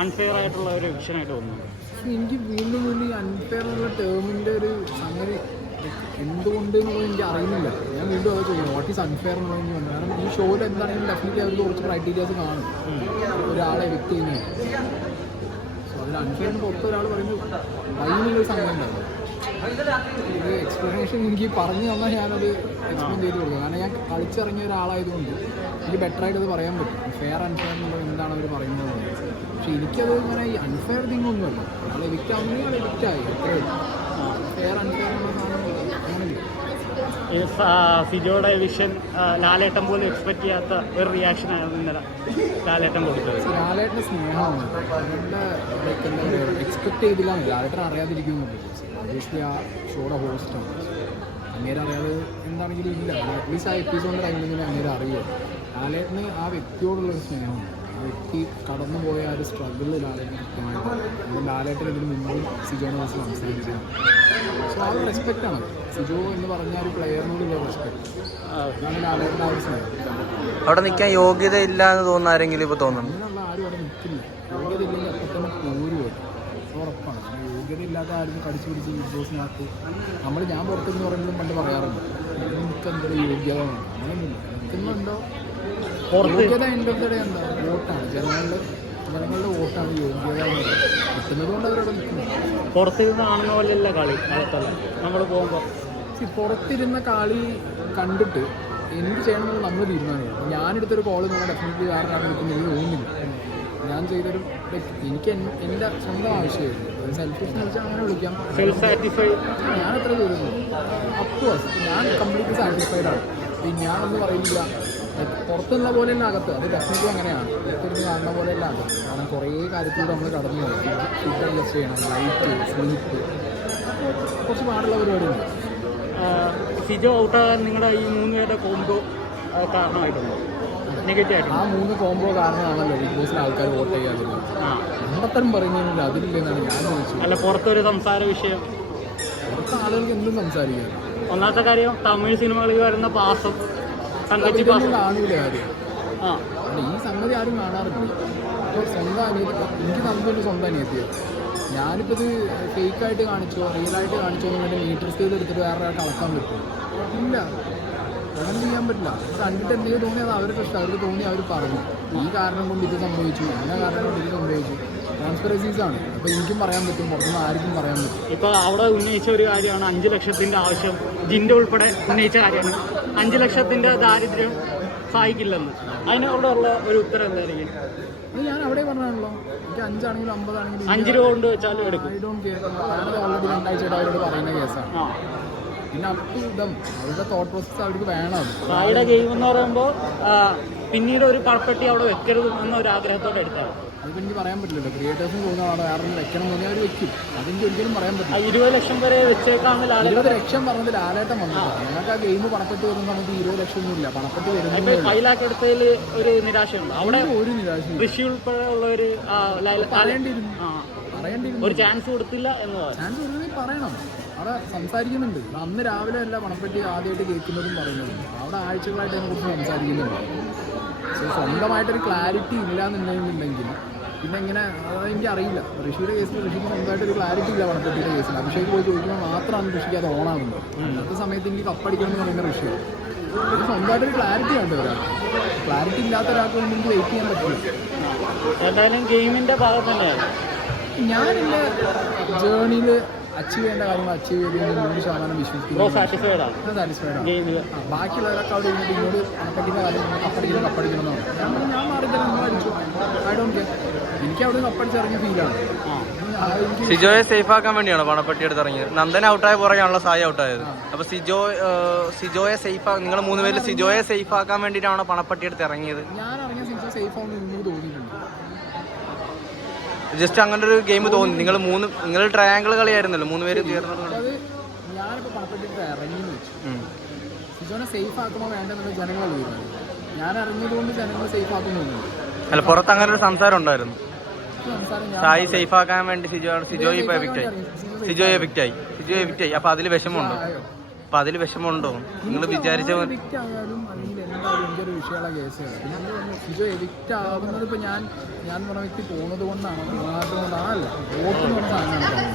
Unfair ആയിട്ടുള്ള ഒരു വിഷനായിട്ട് തോന്നുന്നത്? എനിക്ക് വീണ്ടും ഈ അൺഫെയർ എന്നുള്ള ടേമിൻ്റെ ഒരു സംഗതി എന്തുകൊണ്ട് എന്നുള്ളത് എനിക്ക് അറിയുന്നില്ല. ഞാൻ വീണ്ടും അത് ചോദിക്കും, വാട്ട് ഈസ് അൺഫെയർ എന്നുള്ളത് എനിക്ക് വന്നു. കാരണം ഈ ഷോയിൽ എന്താണെങ്കിലും ഡെഫിനറ്റ്ലി അവർക്ക് കുറച്ച് ക്രൈറ്റീരിയാസ് കാണും ഒരാളെ എവിക്ട് ചെയ്യുന്നത്. സോ അതിൽ അൺഫെയറിന് പുറത്ത് ഒരാൾ പറയുമ്പോൾ അതിനുള്ളൊരു സംഗതി ഉണ്ടാവും. ഇത് എക്സ്പ്ലനേഷൻ എനിക്ക് പറഞ്ഞു തന്നാൽ ഞാനത് എക്സ്പ്ലെയിൻ ചെയ്ത് കൊടുക്കും. കാരണം ഞാൻ കളിച്ചിറങ്ങിയ ഒരാളായതുകൊണ്ട് എനിക്ക് ബെറ്ററായിട്ട് അത് പറയാൻ പറ്റും. ഫെയർ അൺഫെയർ എന്നുള്ളത് എന്താണ് അവർ പറയുന്നത്. പക്ഷെ എനിക്കത് ഇങ്ങനെ ഈ അൺഫെയർ തിങ് ഒന്നുമല്ല. അയാൾ എവിക്റ്റ് ആവുന്നെങ്കിൽ അയാൾ എവിക്റ്റായി, അത്രയും ഫെയർ അൺഫെയർ എന്നുള്ള സാധനം അങ്ങനെയില്ല. സിജോയുടെ വിഷൻ ലാലേട്ടൻ പോലും എക്സ്പെക്ട് ചെയ്യാത്ത ഒരു റിയാക്ഷൻ ആയിരുന്നു ഇന്നലെ ലാലേട്ടൻ കൊടുത്തത്. ലാലേട്ടൻ്റെ സ്നേഹമാണ്. അവരുടെ എന്താ പറയുക, എക്സ്പെക്ട് ചെയ്തില്ല. ലാലേട്ടൻ അറിയാതിരിക്കുന്നുണ്ട്. ഒബിയസ്ലി ആ ഷോയുടെ ഹോസ്റ്റാണ്. അങ്ങേരെ അറിയാതെ എന്താണെങ്കിലും ഇല്ല. അറ്റ്ലീസ്റ്റ് ആ എപ്പിസോഡിൻ്റെ ടൈമിലെങ്കിലും അങ്ങേരെ അറിയുമോ. ലാലേട്ടന് ആ വ്യക്തിയോടുള്ളൊരു സ്നേഹമാണ്. ആ വ്യക്തി കടന്നു പോയ ആ ഒരു സ്ട്രഗിൾ ലാലേട്ടൻ കൃത്യമായിട്ട് നമ്മൾ ലാലേട്ടൻ ഇതിന് മുമ്പും സിജോനെ കുറിച്ച് സംസാരിച്ചതാണ്. സോ ആ ഒരു റെസ്പെക്റ്റാണ് സിജോ എന്ന് പറഞ്ഞ ഒരു പ്ലെയറിനോടുള്ള റെസ്പെക്ട്. അതാണ് ലാലേട്ടൻ്റെ ആ ഒരു സ്നേഹം. അവിടെ നിൽക്കാൻ യോഗ്യത ഇല്ല എന്ന് തോന്നുന്ന ആരെങ്കിലും ഇപ്പോൾ തോന്നുന്നു? അങ്ങനെയുള്ള ആരും അവിടെ നിൽക്കില്ല. യോഗ്യത ഇല്ലെങ്കിൽ അപ്പം തന്നെ പോരും ഉറപ്പാണ്. യോഗ്യത ഇല്ലാത്ത ആരും കടിച്ചു പിടിച്ച് ബിഗ് ബോസിനകത്ത് ഞാൻ പുറത്തെന്ന് പറയുമ്പോഴും പണ്ട് പറയാറുണ്ട് എനിക്ക് എന്തൊരു യോഗ്യത വേണം. അങ്ങനെയൊന്നുമില്ല. നിൽക്കുന്നുണ്ടോ യോഗ്യത എൻ്റെ അടുത്തിടെ എന്താ വോട്ടാണ്. ജനങ്ങളുടെ വോട്ടാണ് യോഗ്യത എന്ന് പറയുന്നത്. കിട്ടുന്നത് കൊണ്ട് അവരവിടെ നിൽക്കുന്നത്. പുറത്തിരുന്ന് കാണുന്ന പോലെയല്ല കളി അകത്തല്ല. നമ്മൾ പോകുമ്പോൾ പുറത്തിരുന്ന കളി കണ്ടിട്ട് എന്ത് ചെയ്യണമെന്ന് നമ്മൾ തീരുമാനിക്കണം. ഞാനെടുത്തൊരു കോൾ നമ്മൾ ഡെഫിനറ്റ്ലി വേറൊരാൾ എടുക്കുന്നത് തോന്നുന്നില്ല. ഞാൻ ചെയ്തൊരു എനിക്ക് എൻ്റെ സ്വന്തം ആവശ്യമായിരുന്നു. സെൽഫിഷ് എന്ന് വെച്ചാൽ അങ്ങനെ വിളിക്കാം. സെൽഫ് സാറ്റിസ്ഫൈഡ് ഞാൻ എത്ര ചെയ്തിരുന്നു അഫ്കോഴ്സ് ഞാൻ കംപ്ലീറ്റ്ലി സാറ്റിസ്ഫൈഡ് ആണ്. ഞാനൊന്നും പറയുന്നില്ല പുറത്തുള്ള പോലെയല്ല അകത്ത്. അത് ഡെഫിനറ്റ്ലി അങ്ങനെയാണ്. പുറത്തിരുന്ന് കാണുന്ന പോലെയല്ല അകത്ത്. കാരണം കുറേ കാര്യത്തിലൂടെ നമ്മൾ കടന്നു പോയി. ഫുഡ് അഡ്ജസ്റ്റ് ചെയ്യണം, ലൈറ്റ്, സ്ലീപ്പ്, കുറച്ച് പാടുള്ള പരിപാടിയുണ്ട്. സിജോ ഔട്ടാകാൻ നിങ്ങളുടെ ഈ 3 പേരുടെ കോംബോ കാരണമായിട്ടുണ്ടോ? നെഗറ്റീവ് ആയിട്ട് ആ 3 കോംബോ കാരണമാണല്ലോ ബിഗ് ബോസിൽ ആൾക്കാർ വോട്ട് ചെയ്യാതിരുന്നത്. അമ്പത്തരം പറയുന്നില്ല അതിലില്ലെന്നാണ് ഞാൻ ചോദിച്ചത്. അല്ല, പുറത്തൊരു സംസാര വിഷയം പുറത്ത് ആളുകൾക്ക് എന്തും സംസാരിക്കാം. ഒന്നാമത്തെ കാര്യം തമിഴ് സിനിമകളിൽ വരുന്ന പാസം കാണൂല ആരും. അല്ല, ഈ സംഗതി ആരും കാണാറില്ല. അപ്പോൾ സ്വന്തം അനിയത്തി എനിക്ക് തന്നൊരു സ്വന്തം അനിയത്തിയാണ്. ഞാനിപ്പോൾ ഇത് ഫേക്കായിട്ട് കാണിച്ചോ റിയലായിട്ട് കാണിച്ചോ എന്നിട്ട് മീറ്റർ സ്കെയിൽ എടുത്തിട്ട് വേറൊരാൾക്ക് അളക്കാൻ പറ്റുമോ? ഇല്ല, അങ്ങനെ ചെയ്യാൻ പറ്റില്ല. കണ്ടിട്ട് എന്തെങ്കിലും തോന്നി അത് അവരുടെ ഇഷ്ടം. അവർക്ക് തോന്നി അവർ പറഞ്ഞു ഈ കാരണം കൊണ്ട് ഇത് സംഭവിച്ചു, ഇന്ന കാരണം കൊണ്ട് ഇത് സംഭവിച്ചു. കോൺസ്പിറസീസ് ആണ്. അപ്പോൾ എനിക്കും പറയാൻ പറ്റും, പുറത്തുനിന്ന് ആർക്കും പറയാൻ പറ്റും. ഇപ്പോൾ അവിടെ ഉന്നയിച്ച ഒരു കാര്യമാണ് 5 ലക്ഷത്തിൻ്റെ ആവശ്യം. ജിൻ്റെ ഉൾപ്പെടെ ഉന്നയിച്ച കാര്യമാണ് 5 ലക്ഷത്തിൻ്റെ ദാരിദ്ര്യം സഹായിക്കില്ലെന്ന്. അതിനവിടെ ഉള്ള ഒരു ഉത്തരം എന്തായിരിക്കും? അത് ഞാൻ അവിടെ പറഞ്ഞാണല്ലോ. എനിക്ക് 5 ആണെങ്കിലും 50 ആണെങ്കിലും 5 രൂപ കൊണ്ട് വെച്ചാലും എടുക്കും. I don't care. ഞാനത് ഓൾറെഡി 2 ആഴ്ചയായിട്ട് അവരോട് പറയുന്ന കേസാണ്. പിന്നെ അപ് ടു ദം അവരുടെ തോട്ട് പ്രോസസ് അവർക്ക് വേണം. സായിയുടെ ഗെയിം എന്ന് പറയുമ്പോൾ പിന്നീട് ഒരു പണപ്പെട്ടി അവിടെ വെക്കരുത് എന്ന ഒരു ആഗ്രഹത്തോടെ എടുത്താണ്. അതിപ്പോൾ എനിക്ക് പറയാൻ പറ്റില്ലല്ലോ. ക്രിയേറ്റേഴ്സിന് തോന്നുന്നതാണ് വേറെ വെക്കണം എന്ന് അവർ വെക്കും. അതെനിക്ക് ഒരിക്കലും പറയാൻ പറ്റില്ല. 20 ലക്ഷം വരെ വെച്ചേക്കാണ്. 20 ലക്ഷം പറഞ്ഞത് ലാലേട്ടൻ വന്നത്. ഞങ്ങൾക്ക് ആ ഗെയിം പണപ്പെട്ടി വരുമ്പോൾ നമുക്ക് 20 ലക്ഷം ഒന്നും ഇല്ല. പണപ്പെട്ടി വരുന്നത് 5 ലാഖ് എടുത്തതിൽ ഒരു നിരാശയുണ്ട്. അവിടെ ഒരു നിരാശ കൃഷി ഉൾപ്പെടെ ഉള്ള ഒരു പറയേണ്ടിയിരുന്നു. ഒരു ചാൻസ് കൊടുത്തില്ല എന്ന് ചാൻസ് കൊടുക്കുന്നത് പറയണം. അവിടെ സംസാരിക്കുന്നുണ്ട്. അന്ന് രാവിലെ അല്ല പണപ്പെട്ടി ആദ്യമായിട്ട് കേൾക്കുന്നതും പറയുന്നതും. അവിടെ ആഴ്ചകളായിട്ട് അതിനെക്കുറിച്ച് സംസാരിക്കുന്നുണ്ട്. സ്വന്തമായിട്ടൊരു ക്ലാരിറ്റി ഇല്ല എന്നുണ്ടെങ്കിൽ പിന്നെ എങ്ങനെ അതെനിക്ക് അറിയില്ല. ഋഷിയുടെ കേസിൽ ഋഷിക്ക് സ്വന്തമായിട്ടൊരു ക്ലാരിറ്റി ഇല്ല പണപ്പെട്ടിയുടെ കേസിൽ. അഭിഷേക് പോയി ചോദിക്കുമ്പോൾ മാത്രമാണ് ഋഷിക്ക് അത് ഓണാകുന്നത്. അന്നത്തെ സമയത്ത് എനിക്ക് കപ്പടിക്കണം എന്ന് പറയുന്ന ഋഷിയാണ്. ഇത് സ്വന്തമായിട്ടൊരു ക്ലാരിറ്റി ഉണ്ട് ഒരാൾ. ക്ലാരിറ്റി ഇല്ലാത്ത ഒരാൾക്ക് വേണ്ടി എനിക്ക് വെയിറ്റ് ചെയ്യാൻ പറ്റില്ല. എന്തായാലും ഗെയിമിൻ്റെ ഭാഗം തന്നെയാണ്. ഞാനെൻ്റെ ജേർണിയിൽ അച്ചീവ് ചെയ്യേണ്ട കാര്യങ്ങൾ അച്ചീവ് ചെയ്തതിന് 100% വിശ്വസിക്കുന്നു. സാറ്റിസ്ഫൈഡ് ആണ്. ബാക്കിയുള്ളവരൊക്കെ അവിടെ ഇരുന്നിട്ട് ഇങ്ങോട്ട് പണപ്പെട്ടിൻ്റെ കാര്യം കപ്പടിക്കണം എന്നാണ്. ഞാൻ മാറിയിട്ട് നമ്മൾ അടിച്ചു. I don't care. എനിക്ക് അവിടെ കപ്പടിച്ചിറങ്ങിയ ഫീലാണ്. സിജോയെ സേഫ് ആക്കാൻ വേണ്ടിയാണോ പണപ്പെട്ടി എടുത്ത് ഇറങ്ങിയത്? നന്ദൻ ഔട്ടായ പുറകെയാണല്ലോ സായി ഔട്ടായത്. അപ്പോൾ സിജോയെ സേഫ് നിങ്ങൾ 3 പേര് സിജോയെ സേഫ് ആക്കാൻ വേണ്ടിയിട്ടാണോ പണപ്പെട്ടി എടുത്ത് ഇറങ്ങിയത്? ഞാൻ ഇറങ്ങിയ സിജോ സേഫ് ആവുമെന്ന് എനിക്ക് തോന്നിയിട്ടുണ്ട്. ജസ്റ്റ് അങ്ങനെ ഒരു ഗെയിം തോന്നി. നിങ്ങൾ ട്രയാങ്കിൾ കളിയായിരുന്നല്ലോ 3 പേര് തീർന്നത്. അത് ഞാനിപ്പോൾ പണപ്പെട്ടിട്ട് ഇറങ്ങിയെന്ന് വെച്ചു. സിജോനെ സേഫ് ആക്കണോ വേണ്ടെന്നുള്ള ജനങ്ങൾ തീരുമാനം. ഞാൻ അറിഞ്ഞതുകൊണ്ട് ജനങ്ങൾ സേഫ് ആക്കുന്നുണ്ട്. അല്ല, പുറത്ത് അങ്ങനെ ഒരു സംസാരം ഉണ്ടായിരുന്നു. സായി സേഫ് ആക്കാൻ വേണ്ടി സിജോ ഇപ്പൊ എവിക്റ്റ് ആയി. അപ്പൊ അതിൽ വിഷമമുണ്ടോ? നിങ്ങൾ വിചാരിച്ച അല്ലെങ്കിൽ ഒരു എനിക്കൊരു വിഷയമുള്ള കേസുകൾ. പിന്നെ സിജോ എവിക്റ്റ് ആവുന്നത് ഇപ്പോൾ ഞാൻ പറഞ്ഞ വ്യക്തി പോകുന്നത് കൊണ്ടാണ്, മാറ്റം കൊണ്ടാണല്ല, വോട്ട് എന്ന് പറഞ്ഞ സാധനമാണ്.